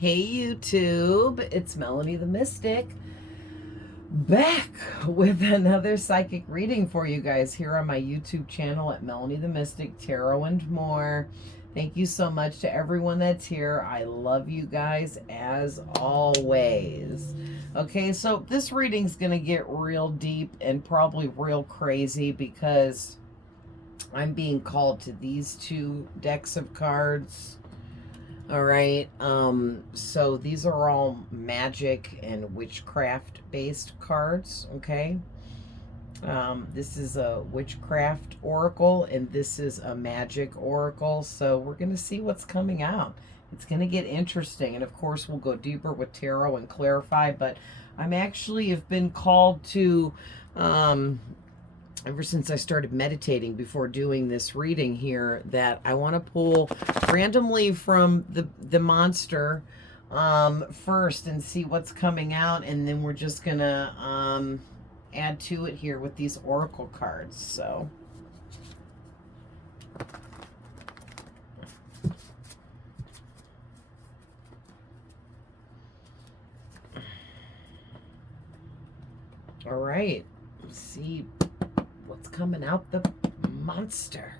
Hey YouTube, it's Melanie the Mystic, back with another psychic reading for you guys here on my YouTube channel at Melanie the Mystic, Tarot and more. Thank you so much to everyone that's here. I love you guys as always. Okay, so this reading's going to get real deep and probably real crazy because I'm being called to these two decks of cards. All right, so these are all magic and witchcraft based cards, okay? This is a witchcraft oracle and this is a magic oracle, so we're going to see what's coming out. It's going to get interesting, and of course we'll go deeper with tarot and clarify, but I'm actually have been called to, ever since I started meditating before doing this reading here, that I want to pull randomly from the monster first and see what's coming out, and then we're just gonna add to it here with these oracle cards. So all right, let's see what's coming out the monster.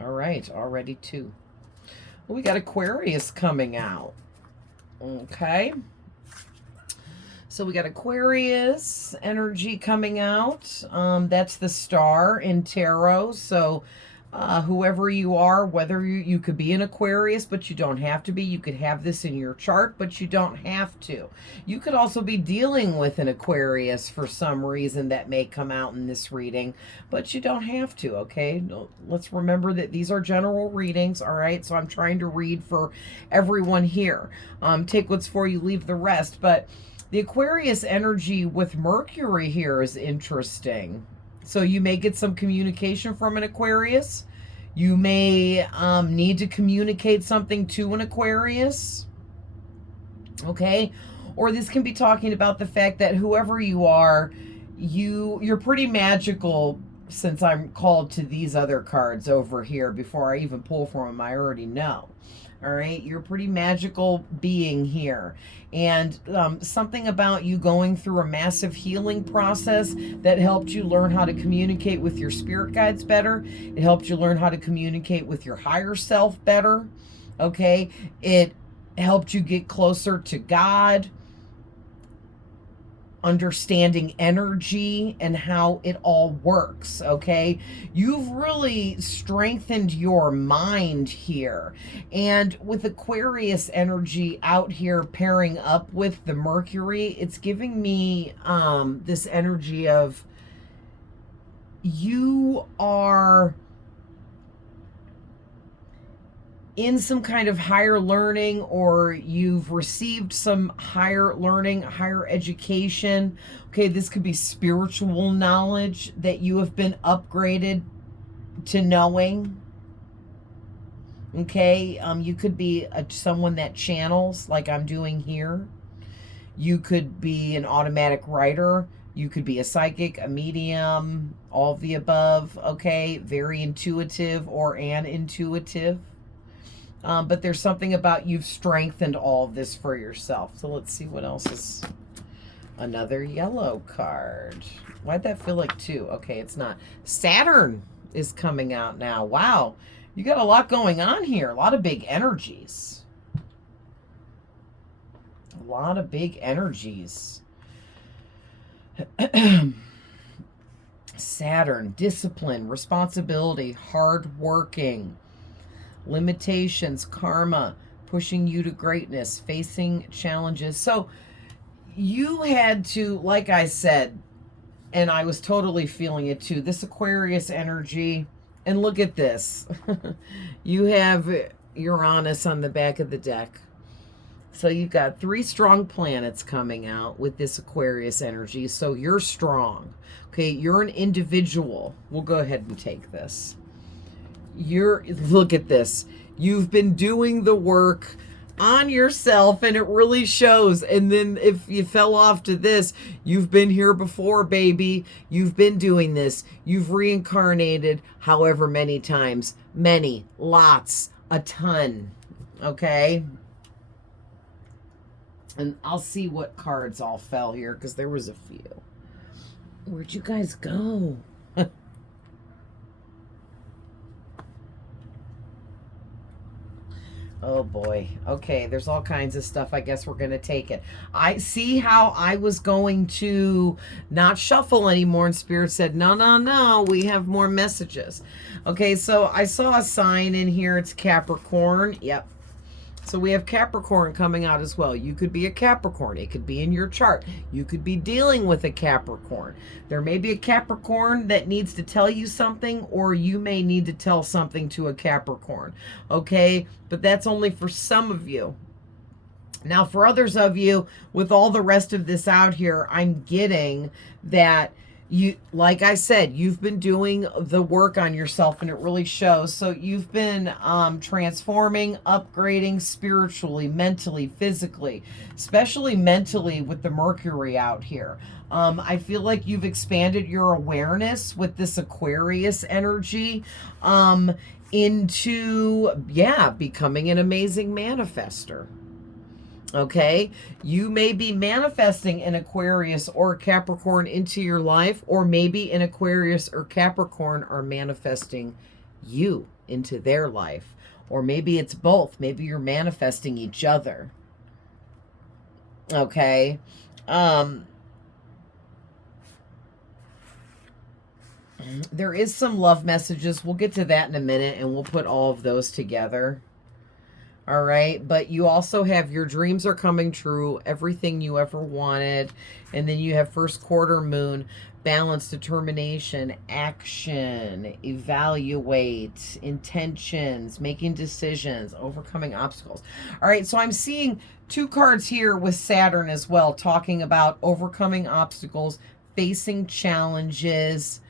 All right, already two. Well, we got Aquarius coming out. Okay. So we got Aquarius energy coming out. That's the star in tarot. So whoever you are, whether you could be an Aquarius, but you don't have to be. You could have this in your chart, but you don't have to. You could also be dealing with an Aquarius for some reason that may come out in this reading, but you don't have to, okay? Let's remember that these are general readings, all right? So I'm trying to read for everyone here. Take what's for you, leave the rest. But the Aquarius energy with Mercury here is interesting. So you may get some communication from an Aquarius. You may need to communicate something to an Aquarius. Okay? Or this can be talking about the fact that whoever you are, you're pretty magical, since I'm called to these other cards over here. Before I even pull from them, I already know. All right, you're a pretty magical being here. And something about you going through a massive healing process that helped you learn how to communicate with your spirit guides better. It helped you learn how to communicate with your higher self better. Okay, it helped you get closer to God, understanding energy and how it all works, okay? You've really strengthened your mind here. And with Aquarius energy out here pairing up with the Mercury, it's giving me this energy of you are in some kind of higher learning, or you've received some higher learning, higher education. Okay, this could be spiritual knowledge that you have been upgraded to knowing. Okay, you could be someone that channels like I'm doing here. You could be an automatic writer. You could be a psychic, a medium, all of the above. Okay, very intuitive or an intuitive. But there's something about you've strengthened all of this for yourself. So let's see what else is. Another yellow card. Why'd that feel like two? Okay, it's not. Saturn is coming out now. Wow. You got a lot going on here. A lot of big energies. A lot of big energies. Saturn, discipline, responsibility, hardworking. Limitations, karma, pushing you to greatness, facing challenges. So you had to, like I said, and I was totally feeling it too, this Aquarius energy. And look at this. You have Uranus on the back of the deck. So you've got 3 strong planets coming out with this Aquarius energy. So you're strong. Okay, you're an individual. We'll go ahead and take this. Look at this. You've been doing the work on yourself and it really shows. And then if you fell off to this, you've been here before, baby. You've been doing this. You've reincarnated however many times, lots a ton, okay? And I'll see what cards all fell here because there was a few. Where'd you guys go? Oh boy. Okay, there's all kinds of stuff. I guess we're going to take it. I see how I was going to not shuffle anymore, and Spirit said, no, no, no, we have more messages. Okay, so I saw a sign in here. It's Capricorn. Yep. So we have Capricorn coming out as well. You could be a Capricorn. It could be in your chart. You could be dealing with a Capricorn. There may be a Capricorn that needs to tell you something, or you may need to tell something to a Capricorn. Okay? But that's only for some of you. Now, for others of you, with all the rest of this out here, I'm getting that you, like I said, you've been doing the work on yourself, and it really shows. So you've been transforming, upgrading spiritually, mentally, physically, especially mentally with the Mercury out here. I feel like you've expanded your awareness with this Aquarius energy into, yeah, becoming an amazing manifester. Okay, you may be manifesting an Aquarius or a Capricorn into your life, or maybe an Aquarius or Capricorn are manifesting you into their life, or maybe it's both. Maybe you're manifesting each other. Okay, there is some love messages. We'll get to that in a minute, and we'll put all of those together. All right, but you also have your dreams are coming true, everything you ever wanted. And then you have first quarter moon, balance, determination, action, evaluate, intentions, making decisions, overcoming obstacles. All right, so I'm seeing two cards here with Saturn as well, talking about overcoming obstacles, facing challenges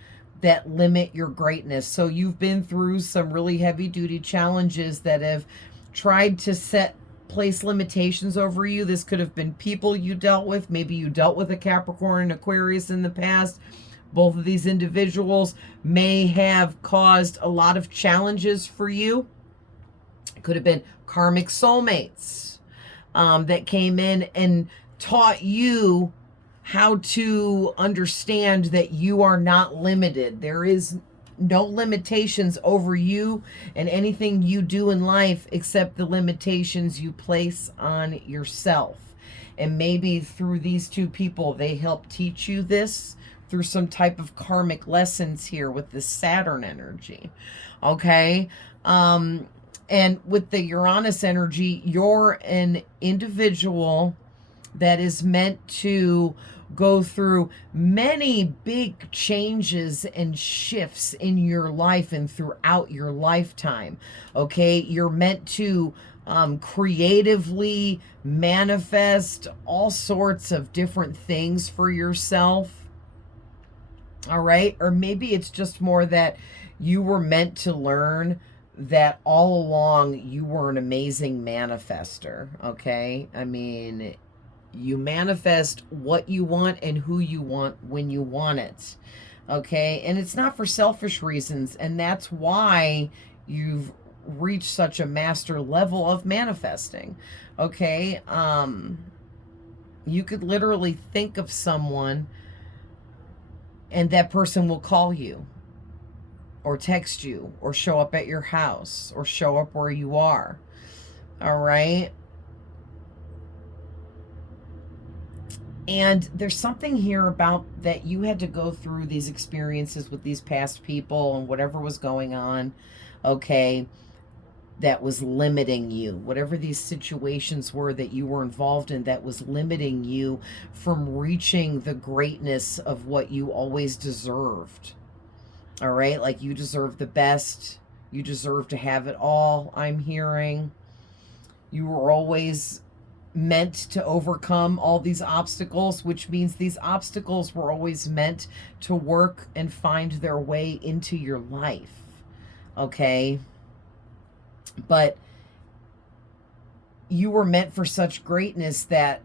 that limit your greatness. So you've been through some really heavy duty challenges that have tried to place limitations over you. This could have been people you dealt with. Maybe you dealt with a Capricorn and Aquarius in the past. Both of these individuals may have caused a lot of challenges for you. It could have been karmic soulmates that came in and taught you how to understand that you are not limited. There is no limitations over you and anything you do in life except the limitations you place on yourself. And maybe through these two people, they help teach you this through some type of karmic lessons here with the Saturn energy. Okay. And with the Uranus energy, you're an individual that is meant to go through many big changes and shifts in your life and throughout your lifetime. Okay, you're meant to creatively manifest all sorts of different things for yourself. All right, or maybe it's just more that you were meant to learn that all along you were an amazing manifester. Okay, I mean, you manifest what you want and who you want when you want it. Okay? And it's not for selfish reasons. And that's why you've reached such a master level of manifesting. Okay? You could literally think of someone and that person will call you or text you or show up at your house or show up where you are. All right? And there's something here about that you had to go through these experiences with these past people and whatever was going on, okay, that was limiting you. Whatever these situations were that you were involved in that was limiting you from reaching the greatness of what you always deserved. All right, like you deserve the best. You deserve to have it all, I'm hearing. You were always meant to overcome all these obstacles, which means these obstacles were always meant to work and find their way into your life. Okay? But you were meant for such greatness that,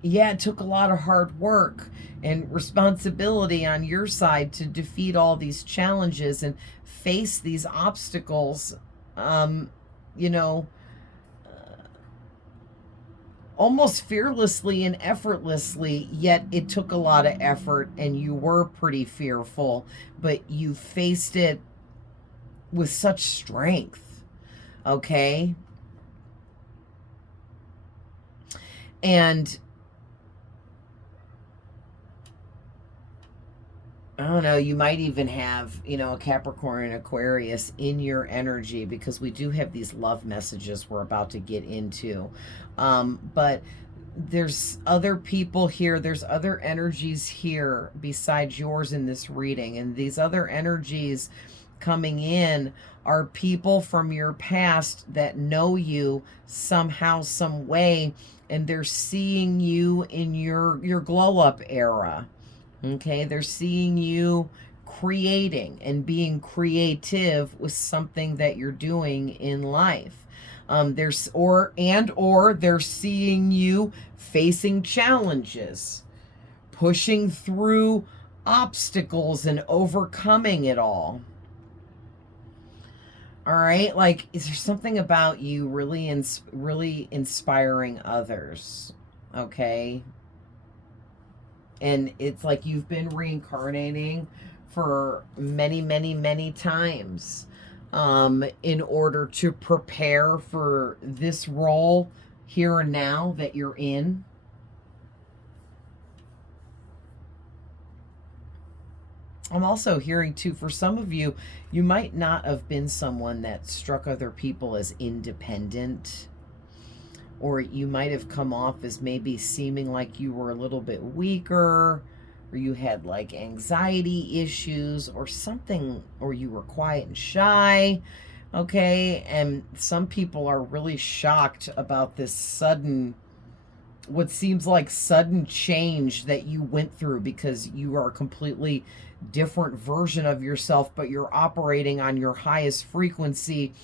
yeah, it took a lot of hard work and responsibility on your side to defeat all these challenges and face these obstacles you know, almost fearlessly and effortlessly, yet it took a lot of effort and you were pretty fearful, but you faced it with such strength, okay? And I don't know, you might even have, a Capricorn and Aquarius in your energy, because we do have these love messages we're about to get into. But there's other people here, there's other energies here besides yours in this reading. And these other energies coming in are people from your past that know you somehow, some way, and they're seeing you in your glow up era. Okay, they're seeing you creating and being creative with something that you're doing in life. Or they're seeing you facing challenges, pushing through obstacles and overcoming it all. All right, like, is there something about you really really inspiring others? Okay, and it's like you've been reincarnating for many, many, many times in order to prepare for this role here and now that you're in. I'm also hearing too, for some of you, you might not have been someone that struck other people as independent, or you might have come off as maybe seeming like you were a little bit weaker, or you had like anxiety issues or something, or you were quiet and shy. Okay, and some people are really shocked about this sudden, what seems like sudden change that you went through, because you are a completely different version of yourself, but you're operating on your highest frequency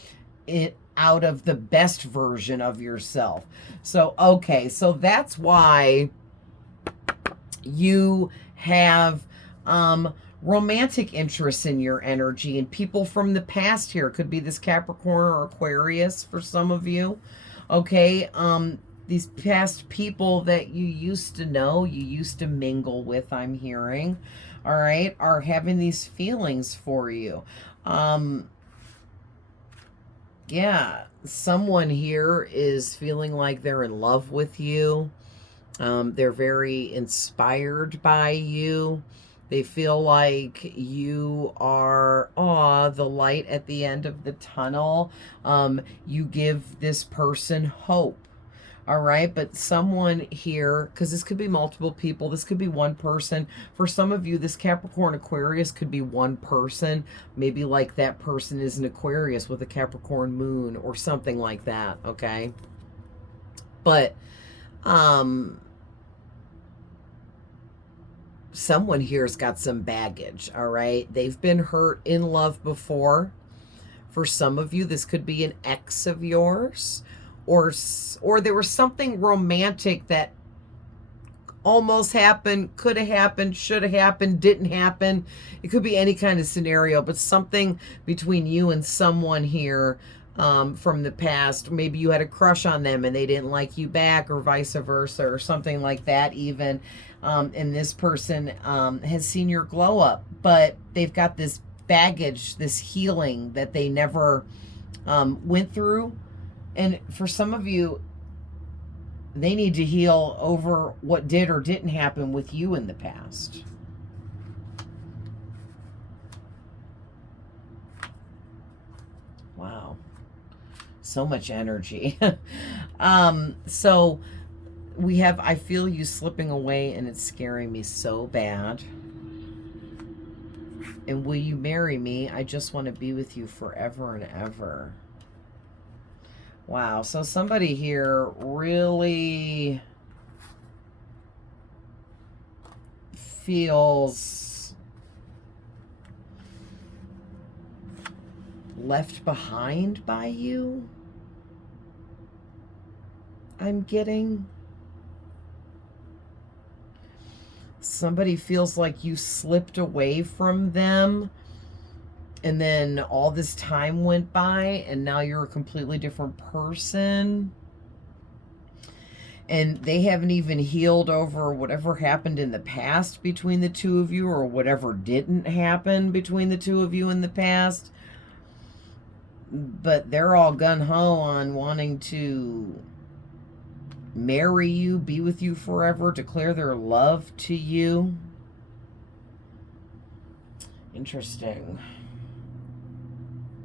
out of the best version of yourself. So, okay, so that's why you have romantic interests in your energy, and people from the past here. It could be this Capricorn or Aquarius for some of you. Okay, these past people that you used to know, you used to mingle with, I'm hearing, all right, are having these feelings for you. Yeah, someone here is feeling like they're in love with you. They're very inspired by you. They feel like you are, the light at the end of the tunnel. You give this person hope. All right, but someone here, because this could be multiple people, this could be one person. For some of you, this Capricorn Aquarius could be one person. Maybe like that person is an Aquarius with a Capricorn moon or something like that, okay? But someone here's got some baggage, all right? They've been hurt in love before. For some of you, this could be an ex of yours, or there was something romantic that almost happened, could have happened, should have happened, didn't happen. It could be any kind of scenario, but something between you and someone here from the past. Maybe you had a crush on them and they didn't like you back, or vice versa, or something like that even. And this person has seen your glow up, but they've got this baggage, this healing that they never went through. And for some of you, they need to heal over what did or didn't happen with you in the past. Wow. So much energy. So we have, I feel you slipping away, and it's scaring me so bad. And will you marry me? I just want to be with you forever and ever. Wow, so somebody here really feels left behind by you, I'm getting. Somebody feels like you slipped away from them, And then all this time went by and now you're a completely different person. And they haven't even healed over whatever happened in the past between the two of you, or whatever didn't happen between the two of you in the past. But they're all gung-ho on wanting to marry you, be with you forever, declare their love to you. Interesting.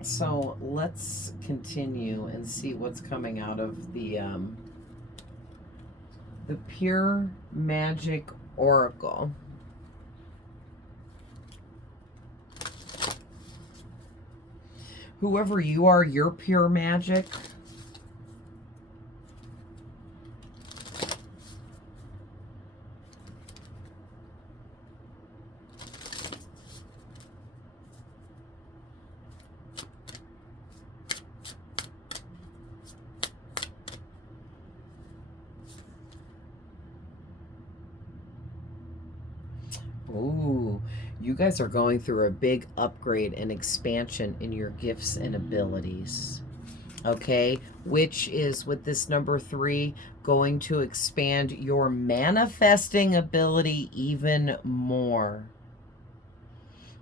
So let's continue and see what's coming out of the Pure Magic Oracle. Whoever you are, you're pure magic. Ooh, you guys are going through a big upgrade and expansion in your gifts and abilities. Okay, which is, with this number 3, going to expand your manifesting ability even more.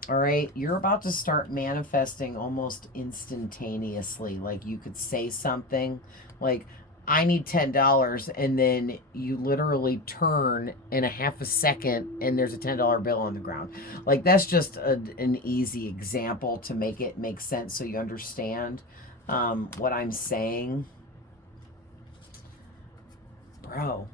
All right, you're about to start manifesting almost instantaneously. Like, you could say something like, I need $10, and then you literally turn in a half a second and there's a $10 bill on the ground. Like, that's just an easy example to make it make sense so you understand what I'm saying. Bro.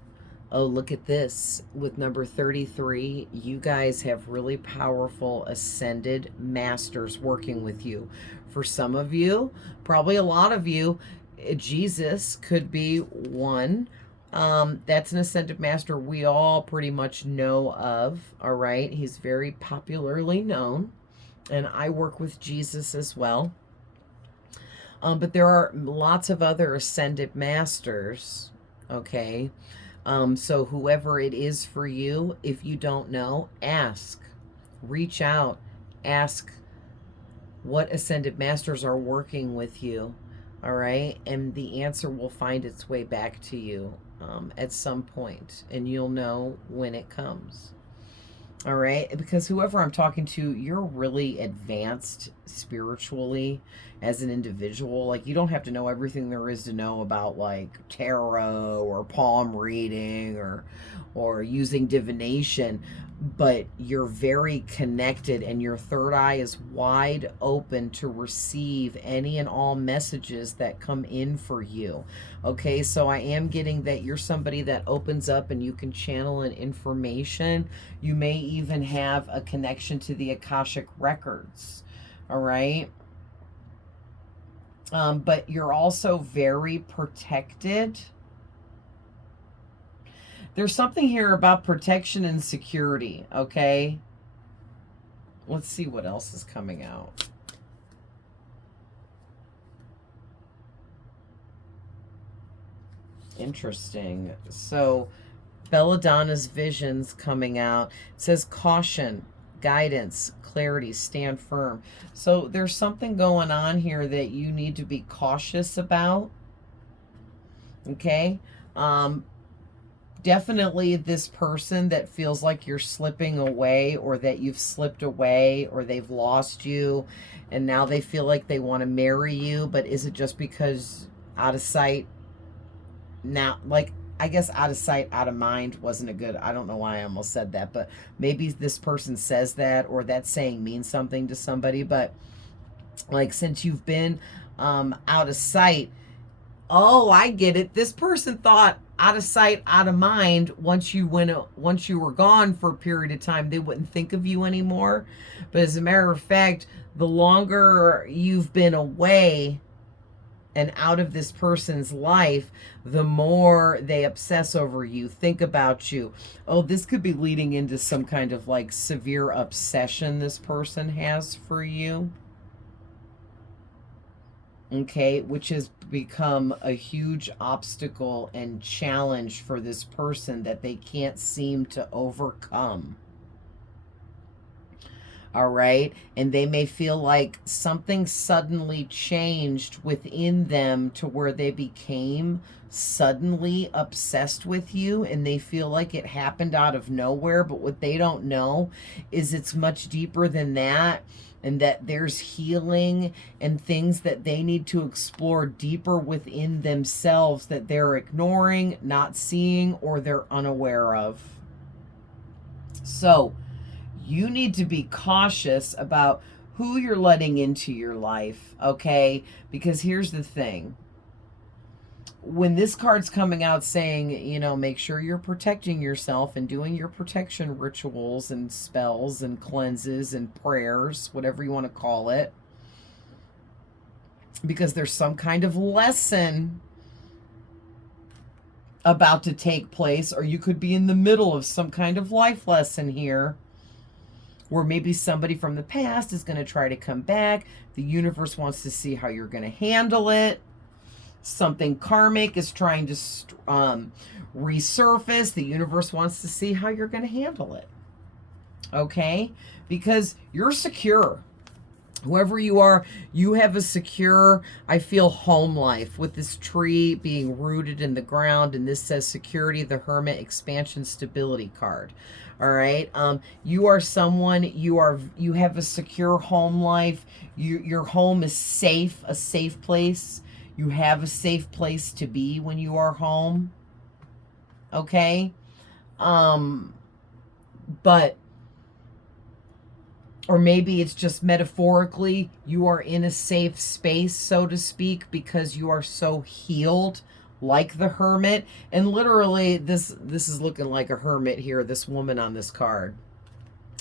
Oh, look at this. With number 33, you guys have really powerful ascended masters working with you. For some of you, probably a lot of you, Jesus could be one. That's an ascended master we all pretty much know of. All right. He's very popularly known. And I work with Jesus as well. But there are lots of other ascended masters. Okay. So whoever it is for you, if you don't know, ask. Reach out. Ask what ascended masters are working with you. All right, and the answer will find its way back to you at some point, and you'll know when it comes. All right, because whoever I'm talking to, you're really advanced spiritually as an individual. Like, you don't have to know everything there is to know about, like, tarot or palm reading or using divination, but you're very connected and your third eye is wide open to receive any and all messages that come in for you. Okay, so I am getting that you're somebody that opens up and you can channel in information. You may even have a connection to the Akashic records. All right. But you're also very protected. There's something here about protection and security, okay? Let's see what else is coming out. Interesting. So, Belladonna's visions coming out. It says caution, guidance, clarity, stand firm. So, there's something going on here that you need to be cautious about. Okay? Definitely this person that feels like you're slipping away, or that you've slipped away, or they've lost you and now they feel like they want to marry you, but is it just because out of sight? Now, like, I guess out of sight, out of mind wasn't a good, I don't know why I almost said that, but maybe this person says that, or that saying means something to somebody. But like, since you've been out of sight, oh, I get it. This person thought out of sight, out of mind. Once you were gone for a period of time, they wouldn't think of you anymore. But as a matter of fact, the longer you've been away and out of this person's life, the more they obsess over you, think about you. Oh, this could be leading into some kind of like severe obsession this person has for you. Okay, which has become a huge obstacle and challenge for this person that they can't seem to overcome. All right. And they may feel like something suddenly changed within them to where they became suddenly obsessed with you, and they feel like it happened out of nowhere. But what they don't know is it's much deeper than that, and that there's healing and things that they need to explore deeper within themselves that they're ignoring, not seeing, or they're unaware of. So, you need to be cautious about who you're letting into your life, okay? Because here's the thing. When this card's coming out saying, you know, make sure you're protecting yourself and doing your protection rituals and spells and cleanses and prayers, whatever you want to call it, because there's some kind of lesson about to take place, or you could be in the middle of some kind of life lesson here, where maybe somebody from the past is going to try to come back. The universe wants to see how you're going to handle it. Something karmic is trying to resurface. The universe wants to see how you're going to handle it. Okay? Because you're secure. Whoever you are, you have a secure, I feel, home life with this tree being rooted in the ground. And this says security, the Hermit, expansion, stability card. All right. You are someone, you have a secure home life. Your home is safe, a safe place. You have a safe place to be when you are home. Okay. But, or maybe it's just metaphorically, you are in a safe space, so to speak, because you are so healed, like the Hermit. And literally, this is looking like a hermit here, this woman on this card.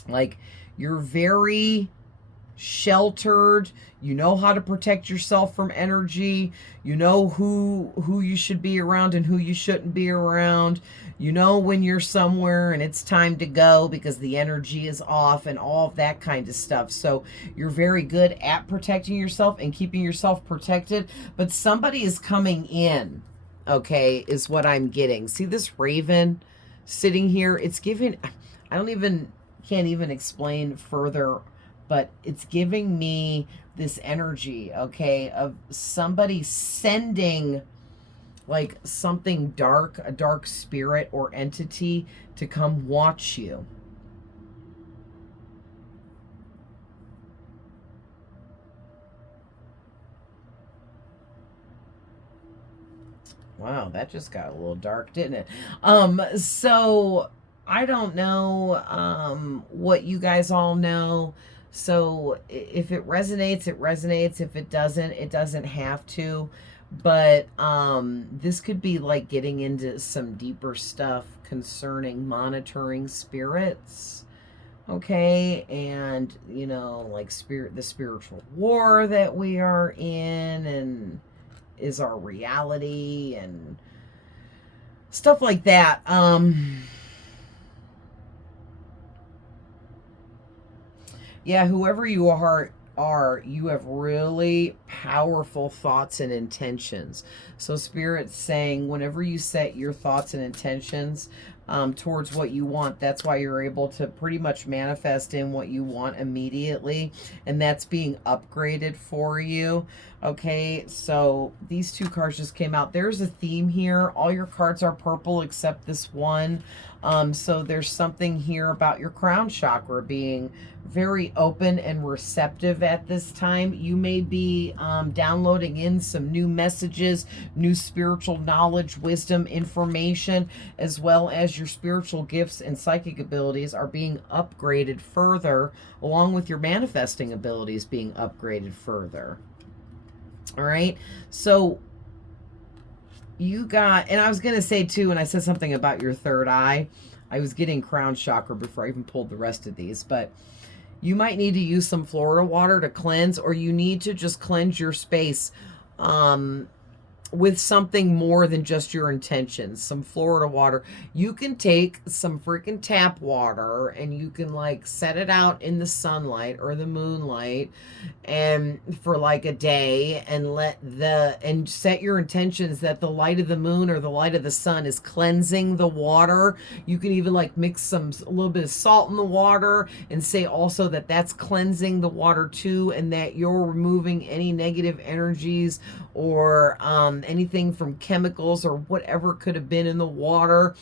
Like, you're very sheltered. You know how to protect yourself from energy. You know who you should be around and who you shouldn't be around. You know when you're somewhere and it's time to go because the energy is off and all of that kind of stuff. So you're very good at protecting yourself and keeping yourself protected. But somebody is coming in, okay, is what I'm getting. See this raven sitting here? It's giving, can't even explain further, but it's giving me this energy, okay, of somebody sending like something dark, a dark spirit or entity to come watch you. Wow, that just got a little dark, didn't it? So I don't know what you guys all know. So if it resonates, it resonates. If it doesn't have to. But this could be like getting into some deeper stuff concerning monitoring spirits. Okay, and you know, like the spiritual war that we are in, and is our reality and stuff like that. Yeah, whoever you are, you have really powerful thoughts and intentions. So Spirit's saying whenever you set your thoughts and intentions towards what you want, that's why you're able to pretty much manifest in what you want immediately, and that's being upgraded for you. Okay, so these two cards just came out. There's a theme here. All your cards are purple except this one. So there's something here about your crown chakra being very open and receptive at this time. You may be downloading in some new messages, new spiritual knowledge, wisdom, information, as well as your spiritual gifts and psychic abilities are being upgraded further, along with your manifesting abilities being upgraded further. All right, so you got, and I was going to say too, and I said something about your third eye. I was getting crown chakra before I even pulled the rest of these, but you might need to use some Florida water to cleanse, or you need to just cleanse your space with something more than just your intentions, some Florida water. You can take some freaking tap water and you can like set it out in the sunlight or the moonlight and for like a day and set your intentions that the light of the moon or the light of the sun is cleansing the water. You can even like mix a little bit of salt in the water and say also that that's cleansing the water too, and that you're removing any negative energies or anything from chemicals or whatever could have been in the water,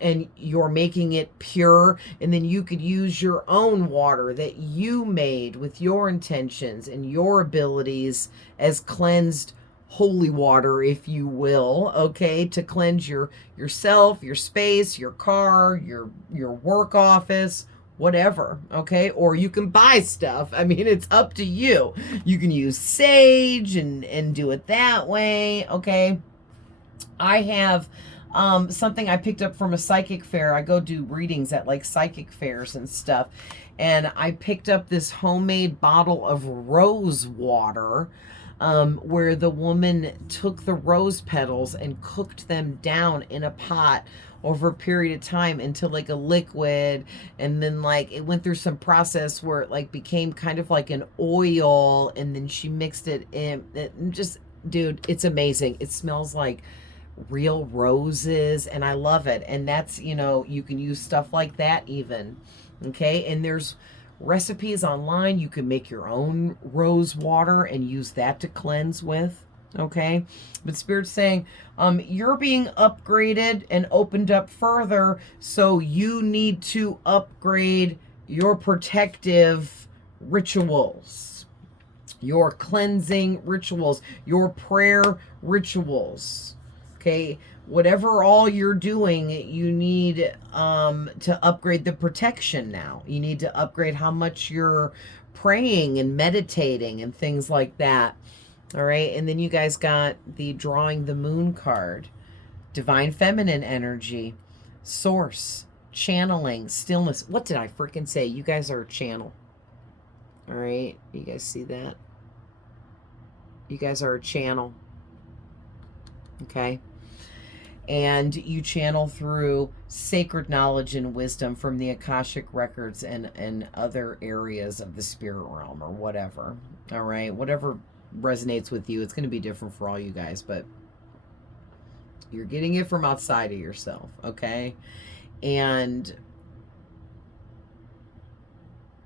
and you're making it pure. And then you could use your own water that you made with your intentions and your abilities as cleansed holy water, if you will, okay, to cleanse yourself, your space, your car, your work office, whatever, okay? Or you can buy stuff. I mean, it's up to you. You can use sage and do it that way, okay? I have something I picked up from a psychic fair. I go do readings at like psychic fairs and stuff. And I picked up this homemade bottle of rose water, where the woman took the rose petals and cooked them down in a pot over a period of time into like a liquid, and then like it went through some process where it like became kind of like an oil, and then she mixed it in. Just, dude, it's amazing. It smells like real roses and I love it. And that's, you know, you can use stuff like that even, okay? And there's recipes online. You can make your own rose water and use that to cleanse with, okay? But Spirit's saying you're being upgraded and opened up further, so you need to upgrade your protective rituals, your cleansing rituals, your prayer rituals, okay? Whatever all you're doing, you need to upgrade the protection now. You need to upgrade how much you're praying and meditating and things like that. All right, and then you guys got the drawing the moon card. Divine feminine energy, source, channeling, stillness. What did I freaking say? You guys are a channel. All right, you guys see that? You guys are a channel. Okay? And you channel through sacred knowledge and wisdom from the Akashic records and other areas of the spirit realm or whatever. All right? Whatever resonates with you. It's going to be different for all you guys, but you're getting it from outside of yourself, okay? And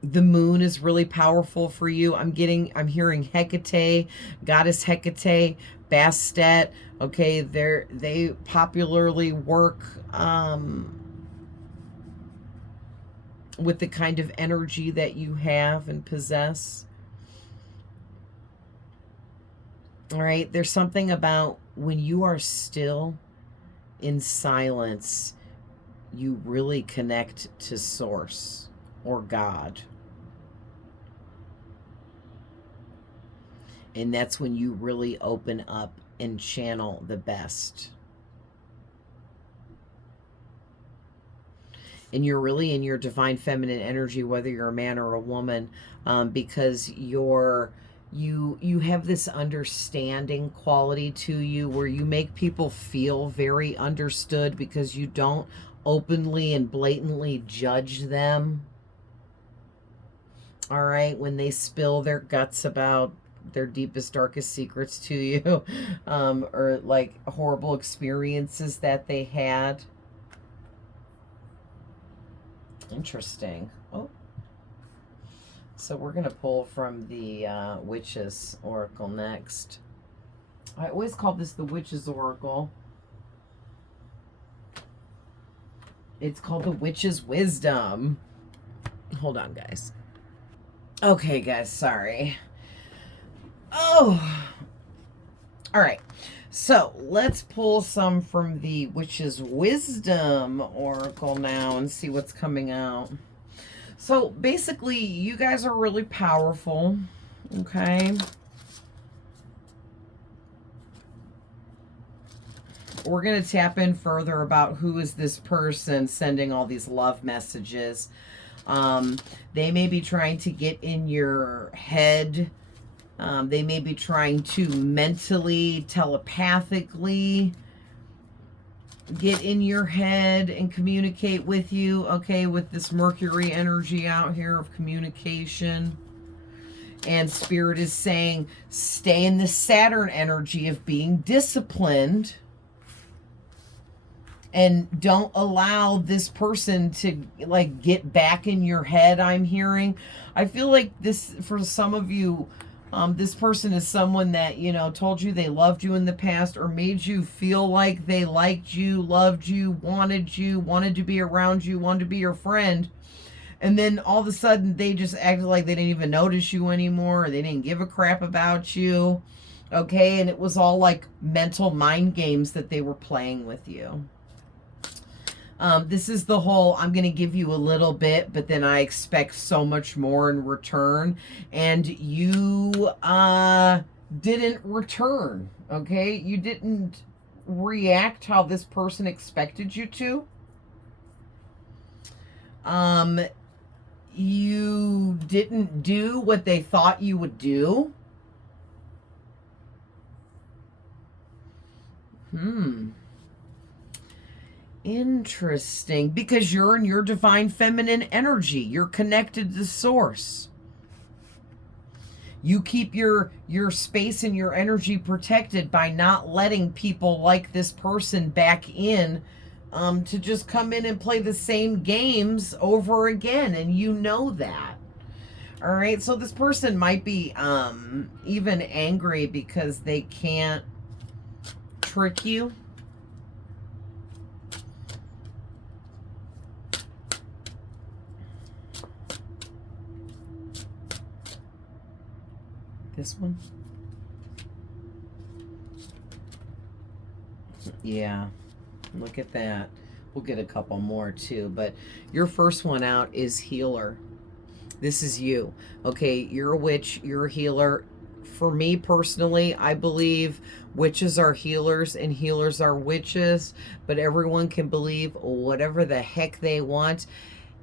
the moon is really powerful for you. I'm hearing Hecate, goddess Hecate, Bastet, okay? They popularly work with the kind of energy that you have and possess. All right, there's something about when you are still in silence, you really connect to Source or God. And that's when you really open up and channel the best. And you're really in your divine feminine energy, whether you're a man or a woman, because you have this understanding quality to you where you make people feel very understood because you don't openly and blatantly judge them. All right, when they spill their guts about their deepest, darkest secrets to you, or like horrible experiences that they had. Interesting. Oh. So we're going to pull from the Witches Oracle next. I always call this the Witches Oracle. It's called the Witch's Wisdom. Hold on, guys. Okay, guys, sorry. Oh. All right. So let's pull some from the Witch's Wisdom Oracle now and see what's coming out. So basically, you guys are really powerful, okay? We're going to tap in further about who is this person sending all these love messages. They may be trying to get in your head They may be trying to mentally, telepathically get in your head and communicate with you, okay, with this Mercury energy out here of communication. And Spirit is saying, stay in the Saturn energy of being disciplined. And don't allow this person to, like, get back in your head, I'm hearing. I feel like this, for some of you, this person is someone that, you know, told you they loved you in the past, or made you feel like they liked you, loved you, wanted to be around you, wanted to be your friend. And then all of a sudden they just acted like they didn't even notice you anymore, or they didn't give a crap about you. Okay, and it was all like mental mind games that they were playing with you. This is the whole, I'm going to give you a little bit, but then I expect so much more in return. And you didn't return, okay? You didn't react how this person expected you to. You didn't do what they thought you would do. Interesting, because you're in your divine feminine energy. You're connected to source. You keep your space and your energy protected by not letting people like this person back in to just come in and play the same games over again, and you know that. All right, so this person might be even angry because they can't trick you. This one? Yeah, look at that. We'll get a couple more too, but your first one out is healer. This is you. Okay, you're a witch, you're a healer. For me personally, I believe witches are healers and healers are witches, but everyone can believe whatever the heck they want.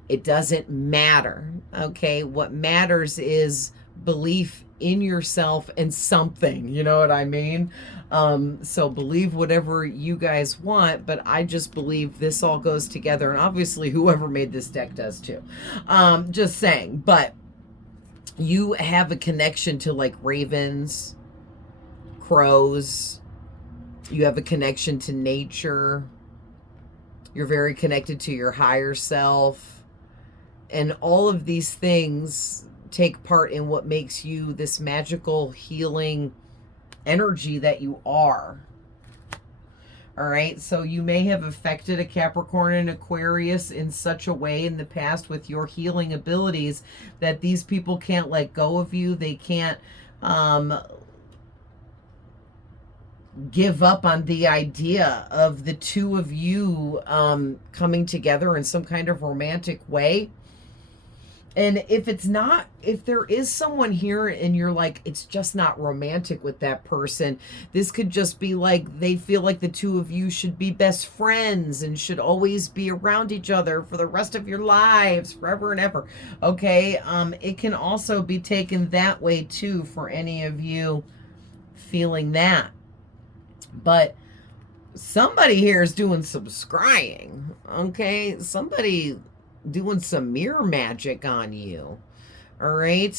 It doesn't matter, okay? What matters is belief in yourself and something, you know what I mean? So believe whatever you guys want, but I just believe this all goes together, and obviously whoever made this deck does too. Just saying, but you have a connection to like ravens, crows, you have a connection to nature, you're very connected to your higher self, and all of these things take part in what makes you this magical healing energy that you are. All right, so you may have affected a Capricorn and Aquarius in such a way in the past with your healing abilities that these people can't let go of you. They can't give up on the idea of the two of you coming together in some kind of romantic way. And if there is someone here and you're like, it's just not romantic with that person, this could just be like, they feel like the two of you should be best friends and should always be around each other for the rest of your lives, forever and ever. Okay. It can also be taken that way too, for any of you feeling that. But somebody here is doing some scrying. Okay. Somebody doing some mirror magic on you. All right,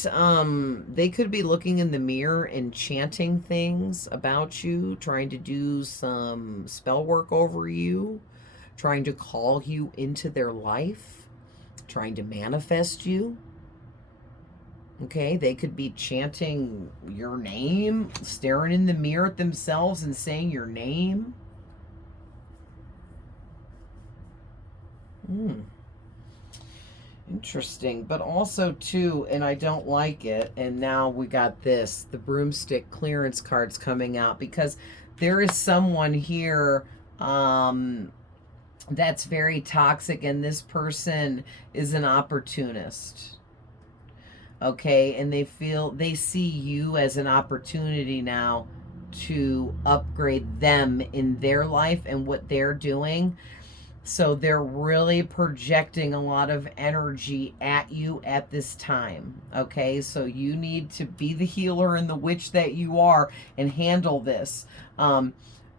they could be looking in the mirror and chanting things about you, trying to do some spell work over you, trying to call you into their life, trying to manifest you. Okay, they could be chanting your name, staring in the mirror at themselves and saying your name. Interesting, but also too, and I don't like it, and now we got this, the broomstick clearance cards coming out, because there is someone here that's very toxic, and this person is an opportunist. Okay, and they see you as an opportunity now to upgrade them in their life and what they're doing. So they're really projecting a lot of energy at you at this time. Okay, so you need to be the healer and the witch that you are and handle this.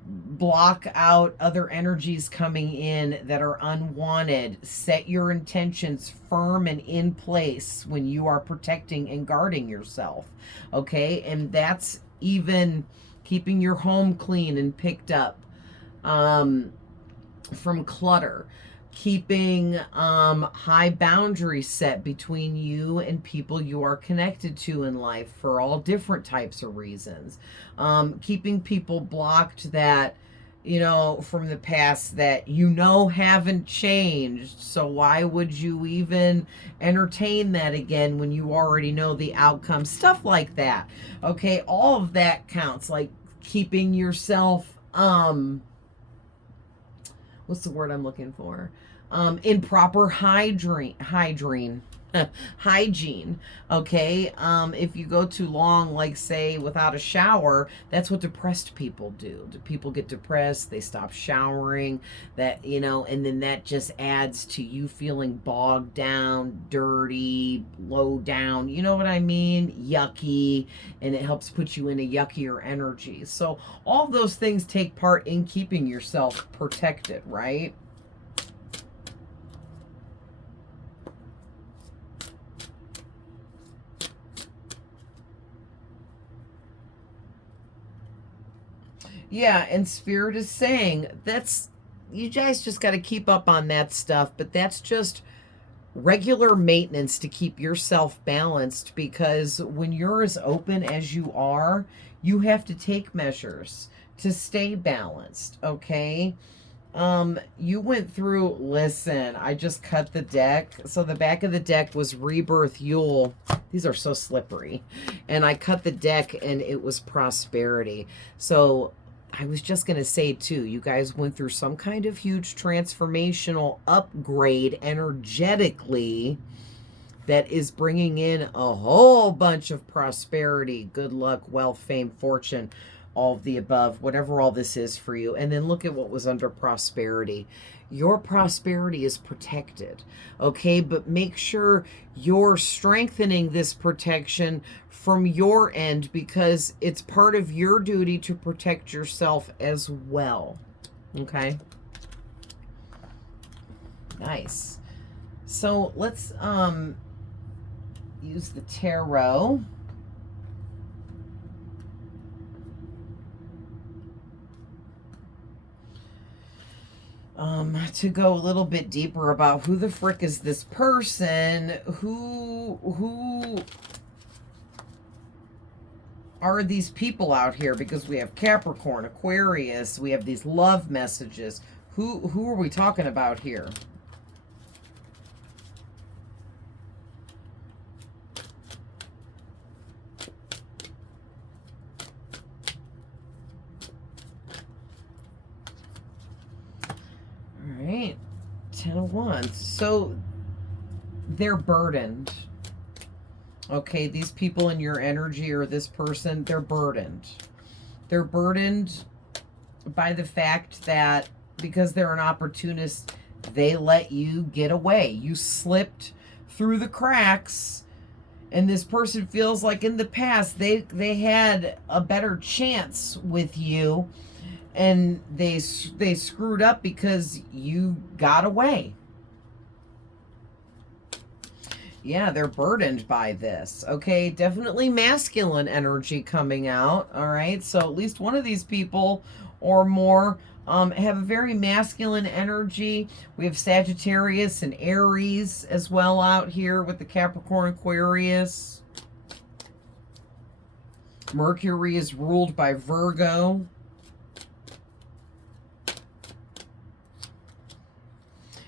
Block out other energies coming in that are unwanted. Set your intentions firm and in place when you are protecting and guarding yourself. Okay, and that's even keeping your home clean and picked up. From clutter, keeping high boundaries set between you and people you are connected to in life for all different types of reasons, keeping people blocked that from the past that haven't changed, so why would you even entertain that again when you already know the outcome, stuff like that. Okay, all of that counts, like keeping yourself what's the word I'm looking for? In proper hygiene. Okay. If you go too long, like say without a shower, that's what depressed people do. People get depressed, they stop showering, and then that just adds to you feeling bogged down, dirty, low down, you know what I mean? Yucky, and it helps put you in a yuckier energy. So all those things take part in keeping yourself protected, right? Yeah, and Spirit is saying you guys just got to keep up on that stuff, but that's just regular maintenance to keep yourself balanced, because when you're as open as you are, you have to take measures to stay balanced, okay? You went through, listen, I just cut the deck. So the back of the deck was Rebirth Yule. These are so slippery. And I cut the deck and it was Prosperity. So I was just going to say, too, you guys went through some kind of huge transformational upgrade energetically that is bringing in a whole bunch of prosperity, good luck, wealth, fame, fortune, all of the above, whatever all this is for you. And then look at what was under prosperity. Your prosperity is protected, okay? But make sure you're strengthening this protection from your end, because it's part of your duty to protect yourself as well, okay? Nice. So let's use the tarot. To go a little bit deeper about who the frick is this person, who are these people out here, because we have Capricorn, Aquarius, we have these love messages. Who are we talking about here? All right, 10 of Wands. So they're burdened. Okay, these people in your energy, or this person, they're burdened. They're burdened by the fact that because they're an opportunist, they let you get away. You slipped through the cracks, and this person feels like in the past they had a better chance with you, and they screwed up because you got away. Yeah, they're burdened by this. Okay, definitely masculine energy coming out. All right, so at least one of these people or more have a very masculine energy. We have Sagittarius and Aries as well out here with the Capricorn, Aquarius. Mercury is ruled by Virgo.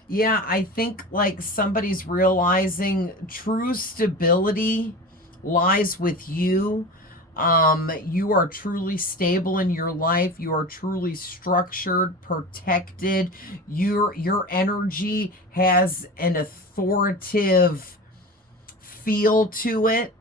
Yeah, I think like somebody's realizing true stability lies with you. You are truly stable in your life. You are truly structured, protected. Your energy has an authoritative feel to it.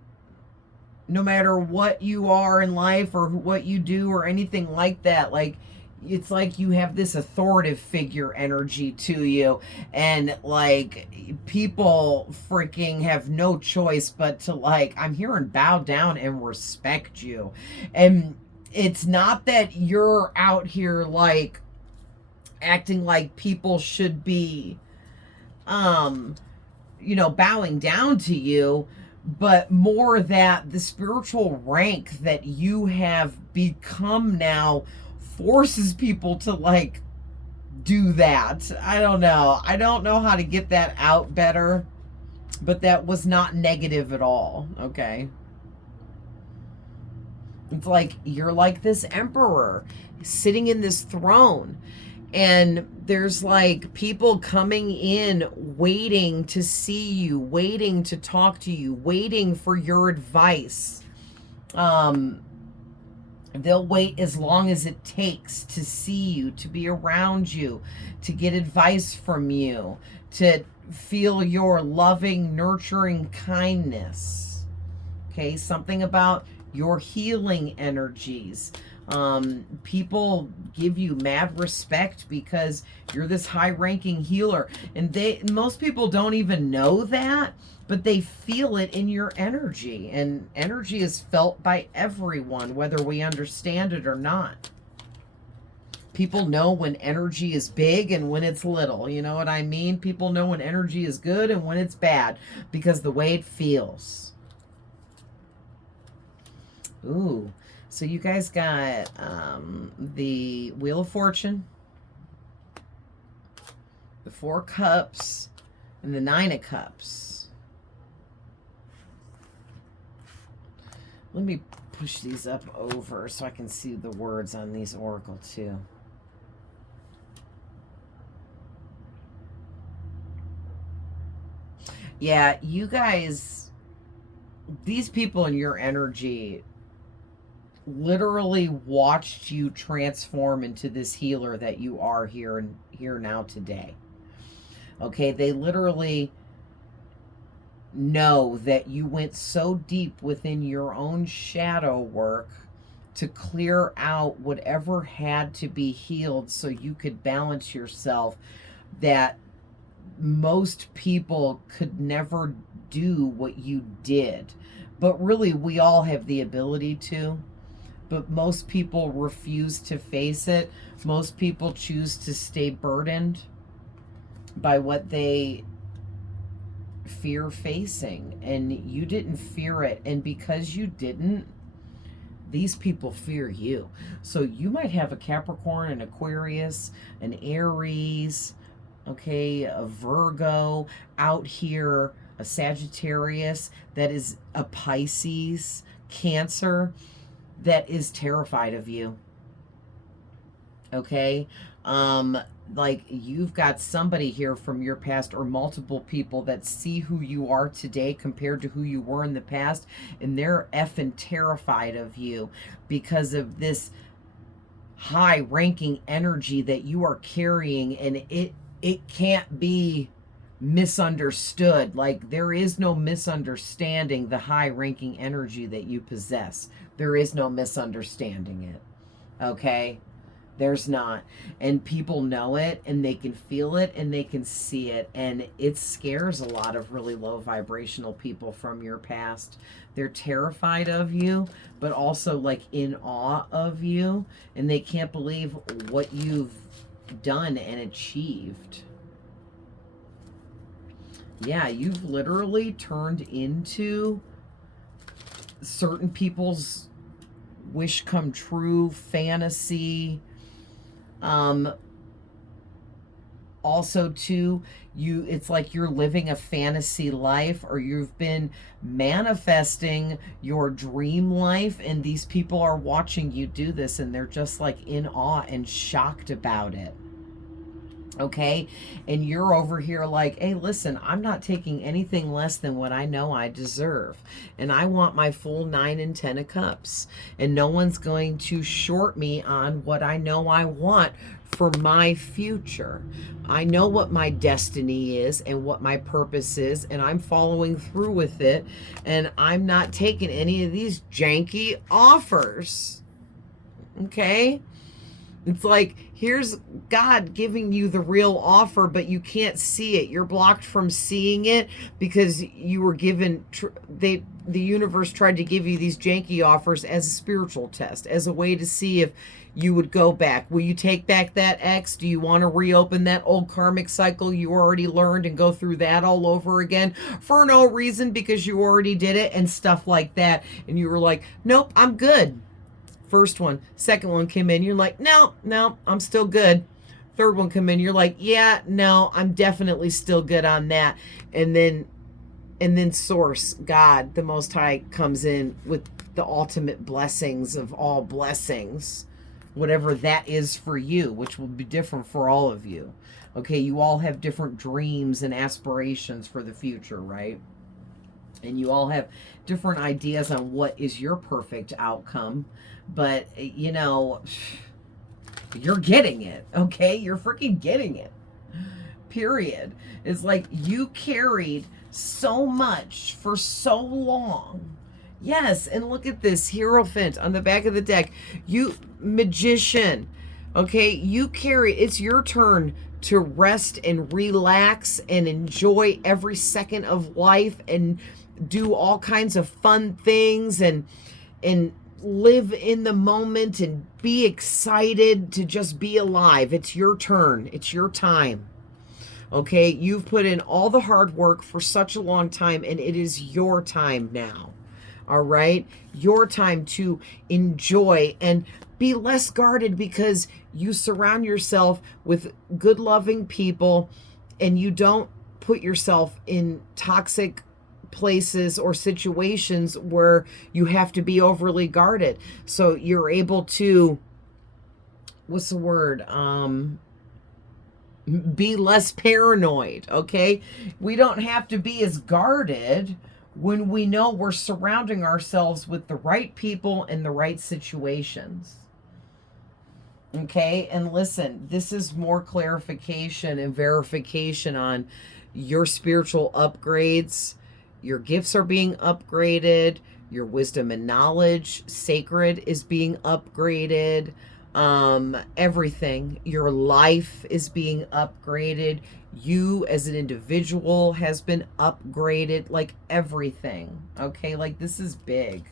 No matter what you are in life or what you do or anything like that, like it's like you have this authoritative figure energy to you, and like people freaking have no choice but to, like, I'm hearing bow down and respect you. And it's not that you're out here like acting like people should be bowing down to you, but more that the spiritual rank that you have become now forces people to like do that. I don't know. I don't know how to get that out better, but that was not negative at all. Okay. It's like you're like this emperor sitting in this throne, and there's like people coming in waiting to see you, waiting to talk to you, waiting for your advice. They'll wait as long as it takes to see you, to be around you, to get advice from you, to feel your loving, nurturing kindness. Okay, something about your healing energies. People give you mad respect because you're this high-ranking healer, and most people don't even know that, but they feel it in your energy, and energy is felt by everyone, whether we understand it or not. People know when energy is big and when it's little. You know what I mean? People know when energy is good and when it's bad because the way it feels. Ooh, so you guys got the Wheel of Fortune, the Four Cups, and the Nine of Cups. Let me push these up over so I can see the words on these oracle too. Yeah, you guys, these people in your energy literally watched you transform into this healer that you are here now today. Okay, they literally know that you went so deep within your own shadow work to clear out whatever had to be healed so you could balance yourself, that most people could never do what you did. But really, we all have the ability to, but most people refuse to face it. Most people choose to stay burdened by what they fear facing, and you didn't fear it, and because you didn't, these people fear you. So you might have a Capricorn, an Aquarius, an Aries, okay, a Virgo out here, a Sagittarius, that is a Pisces, Cancer, that is terrified of you. Okay, like you've got somebody here from your past, or multiple people that see who you are today compared to who you were in the past, and they're effing terrified of you because of this high ranking energy that you are carrying, and it can't be misunderstood. Like, there is no misunderstanding the high ranking energy that you possess. There is no misunderstanding it. Okay? There's not. And people know it, and they can feel it, and they can see it, and it scares a lot of really low vibrational people from your past. They're terrified of you, but also like in awe of you, and they can't believe what you've done and achieved. Yeah, you've literally turned into certain people's wish come true fantasy. Also too, it's like you're living a fantasy life, or you've been manifesting your dream life, and these people are watching you do this, and they're just like in awe and shocked about it. Okay, and you're over here like, hey, listen, I'm not taking anything less than what I know I deserve, and I want my full 9 and 10 of cups, and no one's going to short me on what I know I want for my future. I know what my destiny is and what my purpose is, and I'm following through with it, and I'm not taking any of these janky offers. Okay, It's like, here's God giving you the real offer, but you can't see it. You're blocked from seeing it because you were given, the universe tried to give you these janky offers as a spiritual test, as a way to see if you would go back. Will you take back that ex? Do you want to reopen that old karmic cycle you already learned and go through that all over again for no reason because you already did it and stuff like that? And you were like, nope, I'm good. First one. Second one came in, you're like, no, I'm still good. Third one come in, you're like, yeah, no, I'm definitely still good on that. And then Source, God, the Most High, comes in with the ultimate blessings of all blessings, whatever that is for you, which will be different for all of you. Okay, you all have different dreams and aspirations for the future, right? And you all have different ideas on what is your perfect outcome. But, you know, you're getting it, okay? You're freaking getting it. Period. It's like you carried so much for so long. Yes, and look at this Hierophant on the back of the deck. You Magician, okay? You carry, it's your turn to rest and relax and enjoy every second of life and do all kinds of fun things and live in the moment and be excited to just be alive. It's your turn. It's your time. Okay, you've put in all the hard work for such a long time, and it is your time now. All right, your time to enjoy and be less guarded because you surround yourself with good, loving people, and you don't put yourself in toxic places or situations where you have to be overly guarded. So you're able to, what's the word? Be less paranoid, okay? We don't have to be as guarded when we know we're surrounding ourselves with the right people in the right situations. Okay, and listen, this is more clarification and verification on your spiritual upgrades. Your gifts are being upgraded. Your wisdom and knowledge, sacred, is being upgraded. Everything. Your life is being upgraded. You as an individual has been upgraded. Like everything. Okay, like this is big.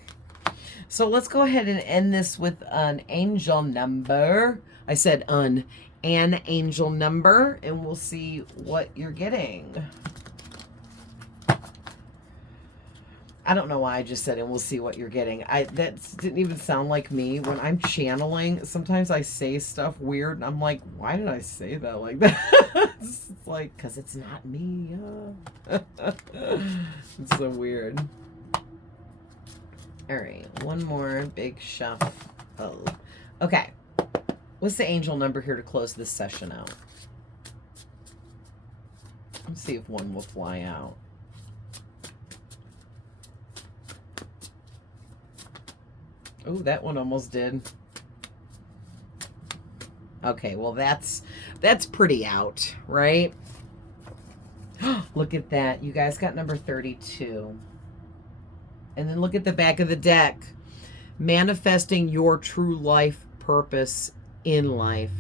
So let's go ahead and end this with an angel number. I said an angel number, and we'll see what you're getting. I don't know why I just said, and we'll see what you're getting. That didn't even sound like me. When I'm channeling, sometimes I say stuff weird, and I'm like, why did I say that like that? It's like, because it's not me. It's so weird. All right, one more big shuffle. Okay. What's the angel number here to close this session out? Let's see if one will fly out. Oh, that one almost did. Okay, well that's pretty out, right? Look at that. You guys got number 32. And then look at the back of the deck. Manifesting your true life purpose in life.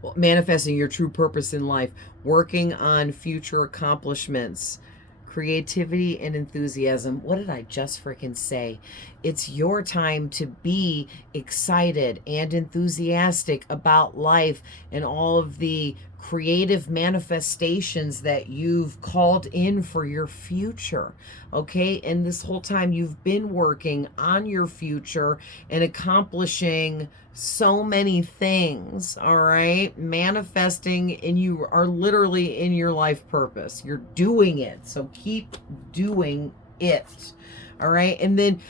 Well, manifesting your true purpose in life. Working on future accomplishments. Creativity and enthusiasm. What did I just freaking say? It's your time to be excited and enthusiastic about life and all of the creative manifestations that you've called in for your future. Okay, and this whole time you've been working on your future and accomplishing so many things. All right, manifesting, and you are literally in your life purpose. You're doing it, so keep doing it. All right, and then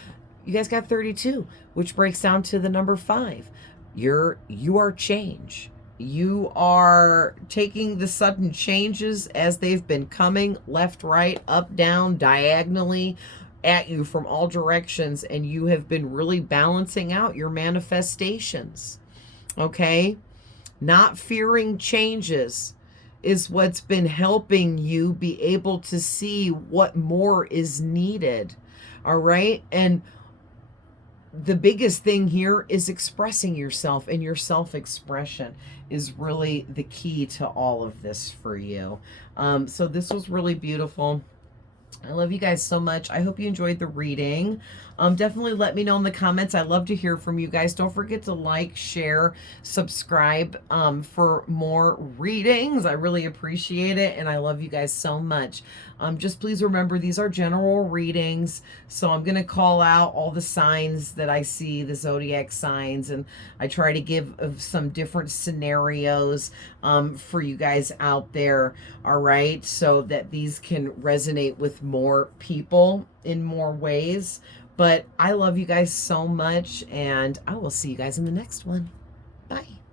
you guys got 32, which breaks down to the number 5. You are change. You are taking the sudden changes as they've been coming, left, right, up, down, diagonally at you from all directions, and you have been really balancing out your manifestations. Okay? Not fearing changes is what's been helping you be able to see what more is needed. All right? And the biggest thing here is expressing yourself, and your self-expression is really the key to all of this for you. So this was really beautiful. I love you guys so much. I hope you enjoyed the reading. Definitely let me know in the comments. I love to hear from you guys. Don't forget to like, share, subscribe for more readings. I really appreciate it, and I love you guys so much. Just please remember, these are general readings, so I'm going to call out all the signs that I see, the zodiac signs, and I try to give some different scenarios for you guys out there, all right, so that these can resonate with more people in more ways. But I love you guys so much, and I will see you guys in the next one. Bye.